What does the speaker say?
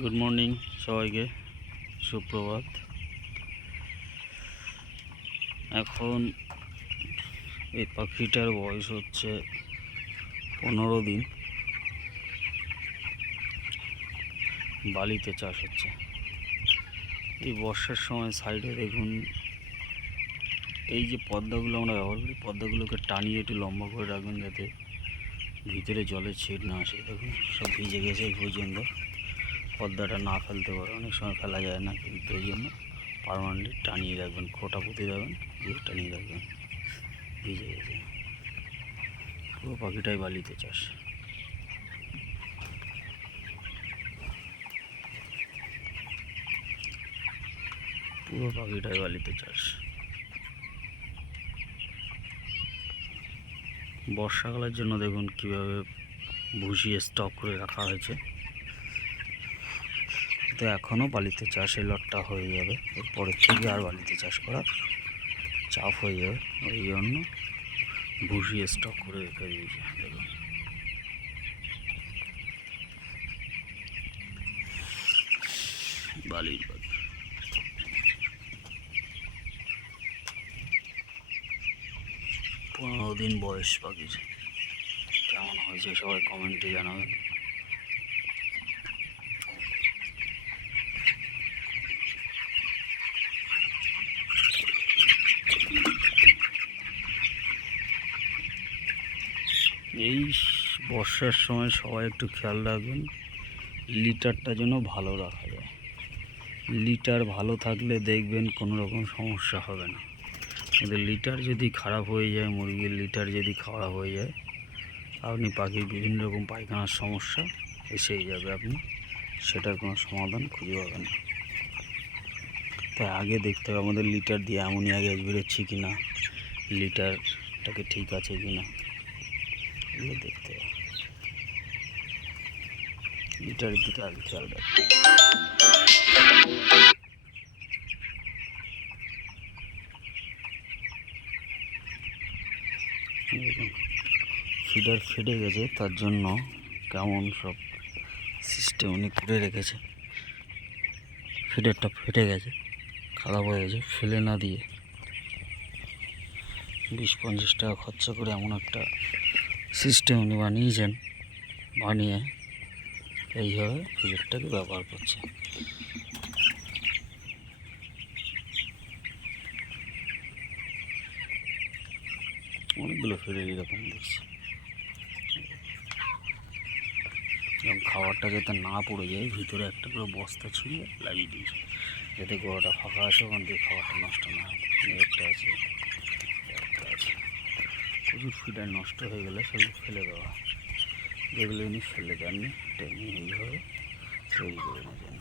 Good morning সবাইকে, সুপ্রভাত। এখন এই পাখিটার বয়স হচ্ছে 15 দিন। বালিতে চাষ হচ্ছে। এই বর্ষার সময় সাইডে দেখুন, এই যে পদ্মাগুলো আমরা ব্যবহার করি, পদ্মাগুলোকে টানিয়ে একটু লম্বা করে রাখবেন যাতে ভিতরে জলের ছিট না আসে। দেখুন সব ভিজে গেছে এই পর্যন্ত। পদ্মাটা না ফেলতে পারে, অনেক সময় ফেলা যায় না, কিন্তু এই জন্য পার্মানেন্টলি টানিয়ে রাখবেন, খোঁটা পুঁতে দেবেন, দিয়ে টানিয়ে রাখবেন। ভিজে গেছে। পুরো পাখিটাই বালিতে চাষ। পুরো পাখিটাই বালিতে চাষ। বর্ষাকালের জন্য দেখুন কীভাবে ভুসিয়ে স্টক করে রাখা হয়েছে। তো এখনও বালিতে চাষ এই লটটা হয়ে যাবে, এরপরের থেকে আর বালিতে চাষ করা চাপ হয়ে যাবে, ওই জন্য ভুসিয়ে স্টক করে রেখে দিয়েছে। দেখুন বালির পাখি। পনেরো দিন বয়স পাখির। কেমন হয়েছে সবাই কমেন্টে জানাবেন। এই বর্ষার সময় সবাই একটু খেয়াল রাখবেন, লিটারটা যেন ভালো রাখা যায়। লিটার ভালো থাকলে দেখবেন কোনো রকম সমস্যা হবে না। কিন্তু লিটার যদি খারাপ হয়ে যায়, মুরগির লিটার যদি খারাপ হয়ে যায়, আপনি পাখির বিভিন্ন রকম পায়খানার সমস্যা এসেই যাবে, আপনি সেটার কোনো সমাধান খুঁজে পাবেন না। তাই আগে দেখতে হবে আমাদের লিটার দিয়ে অ্যামোনিয়া গ্যাস বেরোচ্ছে কি না, লিটারটাকে ঠিক আছে কি না, এগুলো দেখতে হবে। লিটারের দিকে আগে খেয়াল রাখতে হবে। দেখুন ফিডার ফেটে গেছে, তার জন্য কেমন সব সিস্টেম উনি করে রেখেছে। ফিডারটা ফেটে গেছে, খারাপ হয়ে গেছে, ফেলে না দিয়ে 20-50 টাকা খরচা করে এমন একটা সিস্টেম উনি বানিয়েছেন, বানিয়ে এইভাবে ফিডারটাকে ব্যবহার করছে। অনেকগুলো ফিডার এরকম দেখছি। এবং খাবারটা যাতে না পড়ে যায়, ভিতরে একটা করে বস্তা ছিঁড়ে লাগিয়ে দিয়েছে, যাতে গোড়াটা ফাঁকা আছে, ওখান থেকে খাবারটা নষ্ট না হয়। একটা আছে, একটা আছে। প্রচুর ফিডার নষ্ট হয়ে গেলে সেগুলো ফেলে দেওয়া, যেগুলো উনি ফেলে দেননি, এটা উনি এইভাবে তৈরি করে নিয়েছেন।